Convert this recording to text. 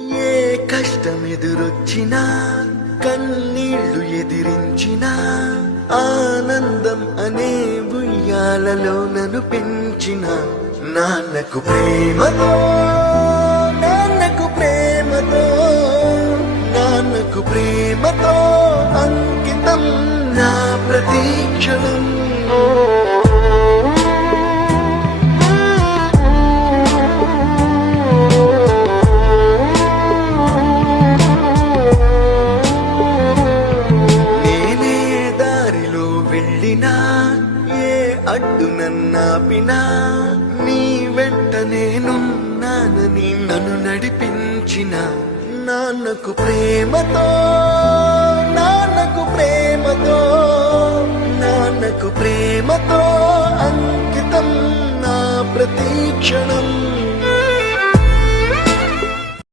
ఏ కష్టం ఎదురొచ్చినా కన్నీళ్లు ఎదిరించినా ఆనందం అనే ఉయ్యాలలో నన్ను పెంచిన నాన్నకు ప్రేమతో నాన్నకు ప్రేమతో నాన్నకు ప్రేమతో అంకితం నా ప్రతీక్షణం. ఏ అడ్డు నన్నాపినా నీ వెంట నేనున్నానని నన్ను నడిపించిన నాన్నకు ప్రేమతో నాన్నకు ప్రేమతో నాన్నకు ప్రేమతో అంకితం నా ప్రతీక్షణం.